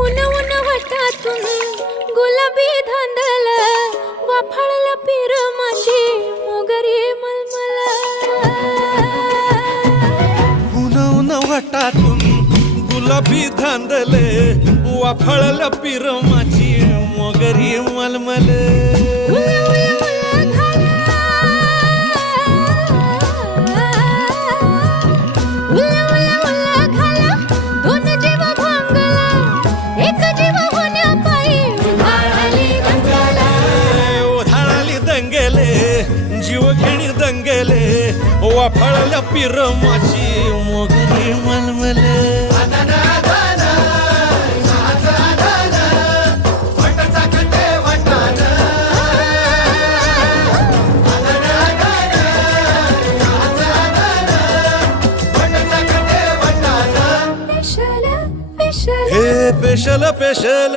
उन उन वटातून गुलाबी धांदल वाफाळला पीर माझी मोगरी मलमल उन उन वटातून गुलाबी धांदले वाफाळला पीर माझी मोगरी मलमल जीव घेणी दंगेले वाफाळल्या पीर माझी मोगरी मलमल हे पेशल पेशल